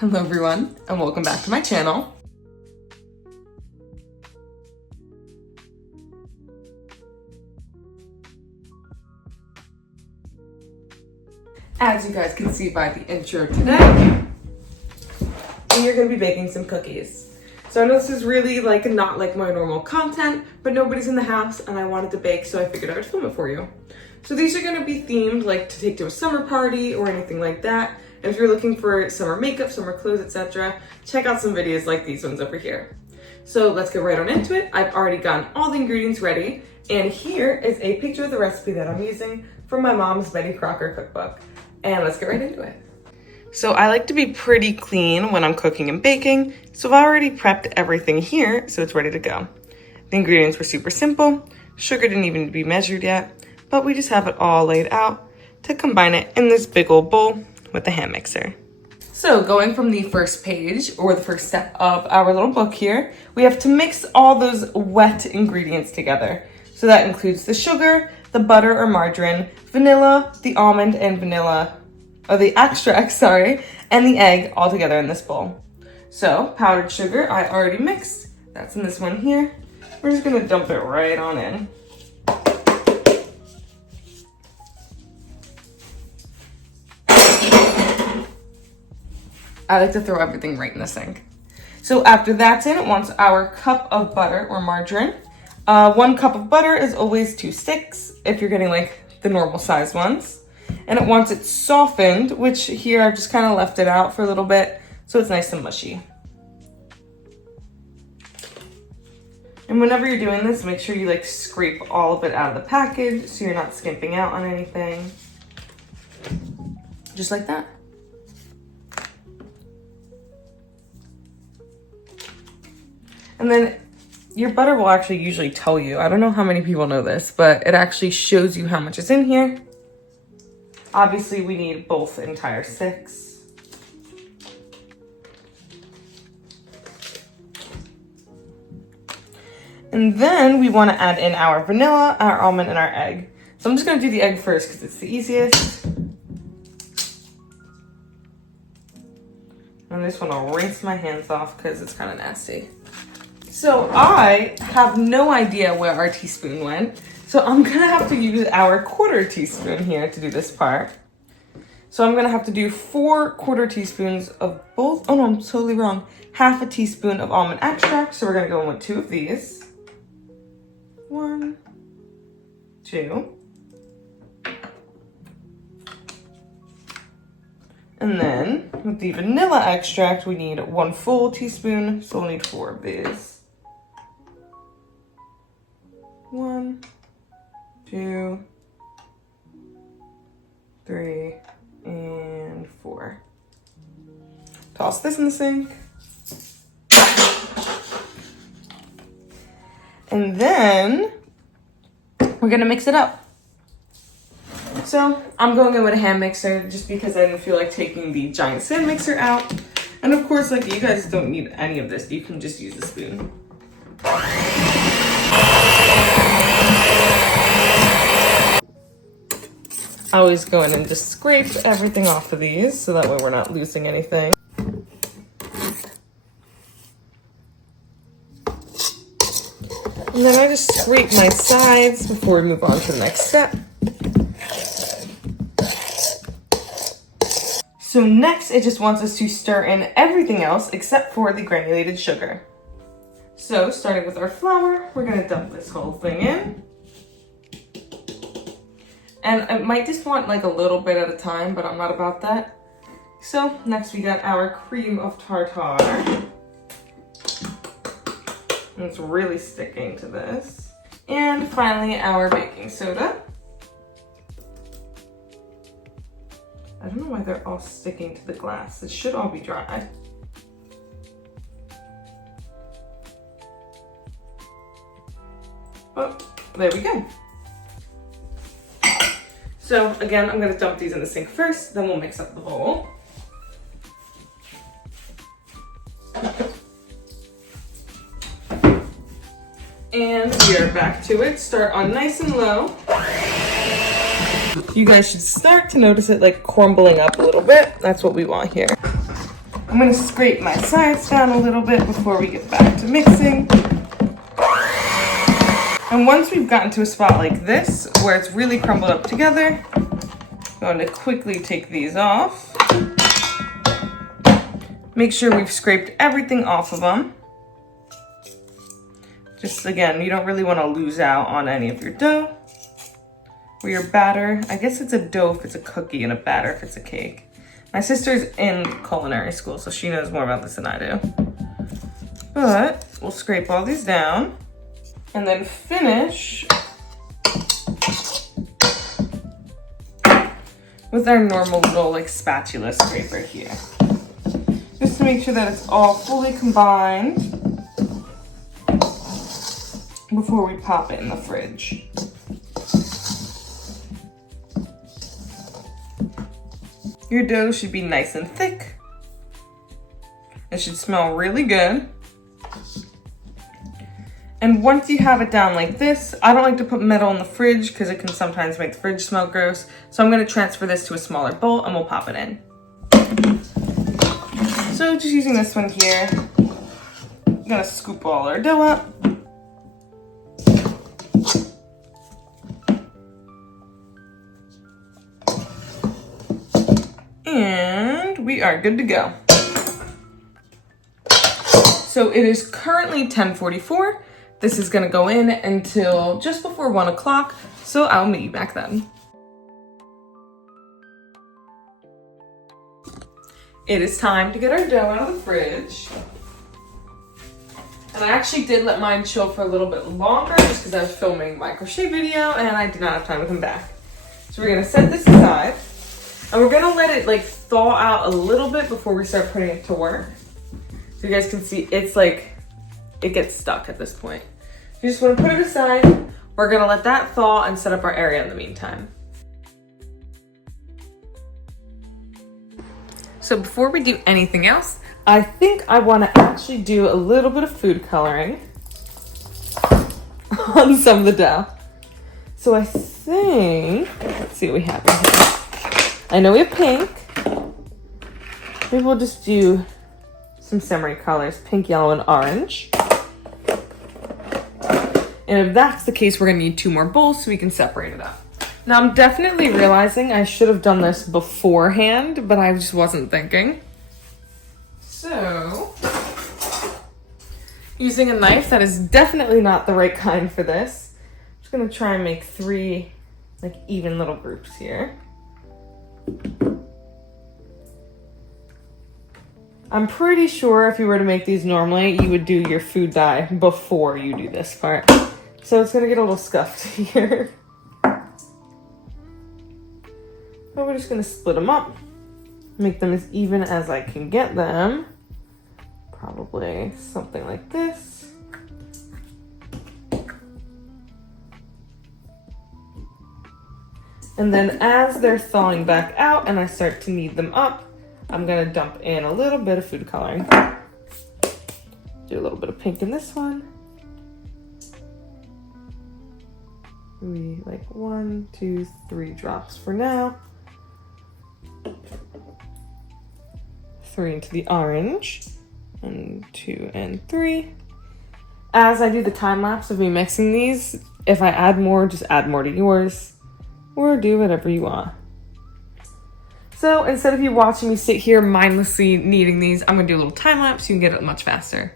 Hello everyone, and welcome back to my channel. As you guys can see by the intro today, we are going to be baking some cookies. So I know this is really not like my normal content, but nobody's in the house and I wanted to bake, so I figured I would film it for you. So these are going to be themed like to take to a summer party or anything like that. And if you're looking for summer makeup, summer clothes, etc., check out some videos like these ones over here. So let's get right on into it. I've already gotten all the ingredients ready, and here is a picture of the recipe that I'm using from my mom's Betty Crocker cookbook. And let's get right into it. So I like to be pretty clean when I'm cooking and baking, so I've already prepped everything here, so it's ready to go. The ingredients were super simple. Sugar didn't even need to be measured yet, but we just have it all laid out to combine it in this big old bowl with the hand mixer. So going from the first page, or the first step of our little book here, we have to mix all those wet ingredients together. So that includes the sugar, the butter or margarine, vanilla, the almond and the extract, and the egg all together in this bowl. So powdered sugar, I already mixed. That's in this one here. We're just gonna dump it right on in. I like to throw everything right in the sink. So after that's in, it wants our cup of butter or margarine. 1 cup of butter is always 2 sticks if you're getting like the normal size ones. And it wants it softened, which here I've just kind of left it out for a little bit so it's nice and mushy. And whenever you're doing this, make sure you scrape all of it out of the package so you're not skimping out on anything. Just like that. And then your butter will actually usually tell you. I don't know how many people know this, but it actually shows you how much is in here. Obviously, we need both entire 6. And then we want to add in our vanilla, our almond, and our egg. So I'm just going to do the egg first because it's the easiest. And I just want to rinse my hands off because it's kind of nasty. So I have no idea where our teaspoon went. So I'm gonna have to use our 1/4 teaspoon here to do this part. So I'm gonna have to do 4 1/4 teaspoons of both. Oh no, I'm totally wrong. 1/2 teaspoon of almond extract. So we're gonna go in with 2 of these. 1, 2. And then with the vanilla extract, we need 1 full teaspoon. So we'll need 4 of these. 1, 2, 3, and 4. Toss this in the sink. And then we're gonna mix it up. So I'm going in with a hand mixer just because I didn't feel like taking the giant stand mixer out. And of course, you guys don't need any of this. You can just use a spoon. I always go in and just scrape everything off of these so that way we're not losing anything. And then I just scrape my sides before we move on to the next step. So next, it just wants us to stir in everything else except for the granulated sugar. So starting with our flour, we're gonna dump this whole thing in. And I might just want a little bit at a time, but I'm not about that. So next we got our cream of tartar. And it's really sticking to this. And finally our baking soda. I don't know why they're all sticking to the glass. It should all be dry. Oh, there we go. So again, I'm gonna dump these in the sink first, then we'll mix up the bowl. And we are back to it. Start on nice and low. You guys should start to notice it crumbling up a little bit. That's what we want here. I'm gonna scrape my sides down a little bit before we get back to mixing. And once we've gotten to a spot like this, where it's really crumbled up together, I'm going to quickly take these off. Make sure we've scraped everything off of them. Just again, you don't really want to lose out on any of your dough or your batter. I guess it's a dough if it's a cookie and a batter if it's a cake. My sister's in culinary school, so she knows more about this than I do. But we'll scrape all these down and then finish with our normal little like spatula scraper here. Just to make sure that it's all fully combined before we pop it in the fridge. Your dough should be nice and thick. It should smell really good. And once you have it down like this, I don't like to put metal in the fridge because it can sometimes make the fridge smell gross. So I'm gonna transfer this to a smaller bowl and we'll pop it in. So just using this one here, I'm gonna scoop all our dough up. And we are good to go. So it is currently 10:44. This is gonna go in until just before 1 o'clock. So I'll meet you back then. It is time to get our dough out of the fridge. And I actually did let mine chill for a little bit longer just because I was filming my crochet video and I did not have time to come back. So we're gonna set this aside. And we're gonna let it like thaw out a little bit before we start putting it to work. So you guys can see it's like, it gets stuck at this point. You just wanna put it aside. We're gonna let that thaw and set up our area in the meantime. So before we do anything else, I think I wanna actually do a little bit of food coloring on some of the dough. So I think, let's see what we have in here. I know we have pink. Maybe we'll just do some similar colors, pink, yellow, and orange. And if that's the case, we're gonna need 2 more bowls so we can separate it up. Now I'm definitely realizing I should have done this beforehand, but I just wasn't thinking. So, using a knife that is definitely not the right kind for this, I'm just gonna try and make 3 like even little groups here. I'm pretty sure if you were to make these normally, you would do your food dye before you do this part. So it's gonna get a little scuffed here. But we're just gonna split them up, make them as even as I can get them. Probably something like this. And then as they're thawing back out and I start to knead them up, I'm gonna dump in a little bit of food coloring. Do a little bit of pink in this one. Maybe like 1, 2, 3 drops for now. 3 into the orange. 1, 2, and 3. As I do the time lapse of me mixing these, if I add more, just add more to yours. Or do whatever you want. So instead of you watching me sit here mindlessly kneading these, I'm gonna do a little time lapse so you can get it much faster.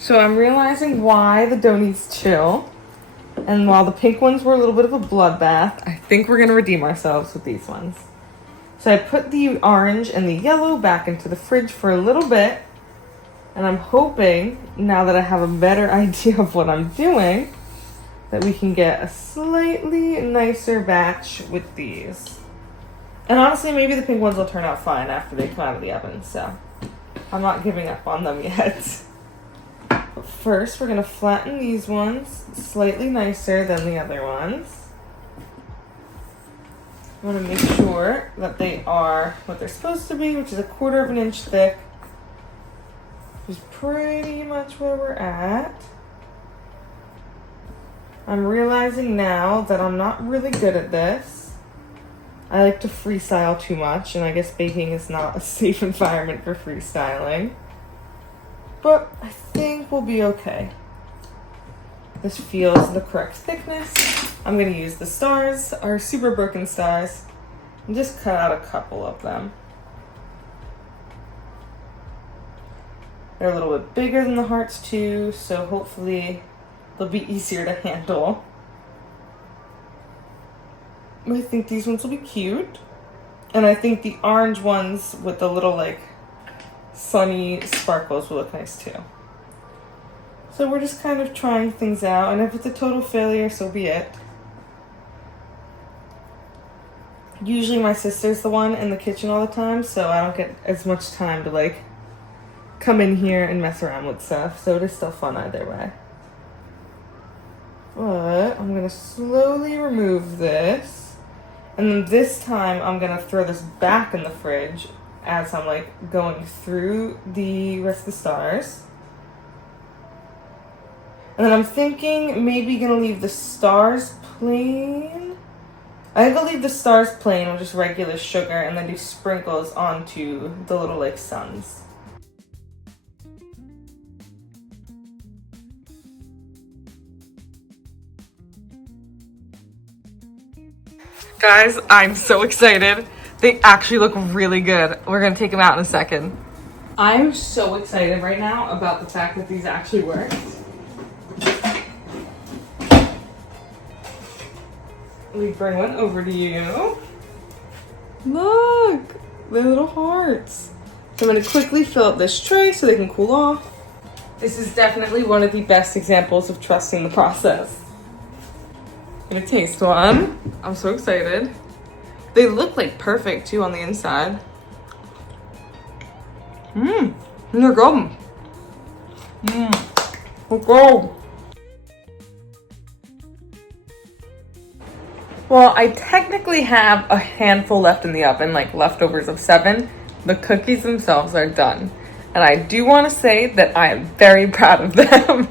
So I'm realizing why the dough needs chill. And while the pink ones were a little bit of a bloodbath, I think we're gonna redeem ourselves with these ones. So I put the orange and the yellow back into the fridge for a little bit. And I'm hoping, now that I have a better idea of what I'm doing, that we can get a slightly nicer batch with these. And honestly, maybe the pink ones will turn out fine after they come out of the oven, so I'm not giving up on them yet. But first, we're gonna flatten these ones slightly nicer than the other ones. I wanna make sure that they are what they're supposed to be, which is 1/4 of an inch thick. Is pretty much where we're at. I'm realizing now that I'm not really good at this. I like to freestyle too much, and I guess baking is not a safe environment for freestyling. But I think we'll be okay. This feels the correct thickness. I'm gonna use the stars, our super broken stars, and just cut out a couple of them. They're a little bit bigger than the hearts too, so hopefully they'll be easier to handle. I think these ones will be cute. And I think the orange ones with the little like sunny sparkles will look nice too. So we're just kind of trying things out, and if it's a total failure, so be it. Usually my sister's the one in the kitchen all the time, so I don't get as much time to like come in here and mess around with stuff, so it is still fun either way. But I'm gonna slowly remove this, and then this time I'm gonna throw this back in the fridge as I'm like going through the rest of the stars. And then I'm thinking maybe gonna leave the stars plain. I think I'll leave the stars plain with just regular sugar and then do sprinkles onto the little like suns. Guys, I'm so excited. They actually look really good. We're gonna take them out in a second. I'm so excited right now about the fact that these actually worked. Let me bring one over to you. Look, they're little hearts. So I'm gonna quickly fill up this tray so they can cool off. This is definitely one of the best examples of trusting the process. I'm gonna taste one. I'm so excited. They look like perfect too on the inside. And they're good. They're good. Well, I technically have a handful left in the oven, like leftovers of 7. The cookies themselves are done. And I do want to say that I am very proud of them.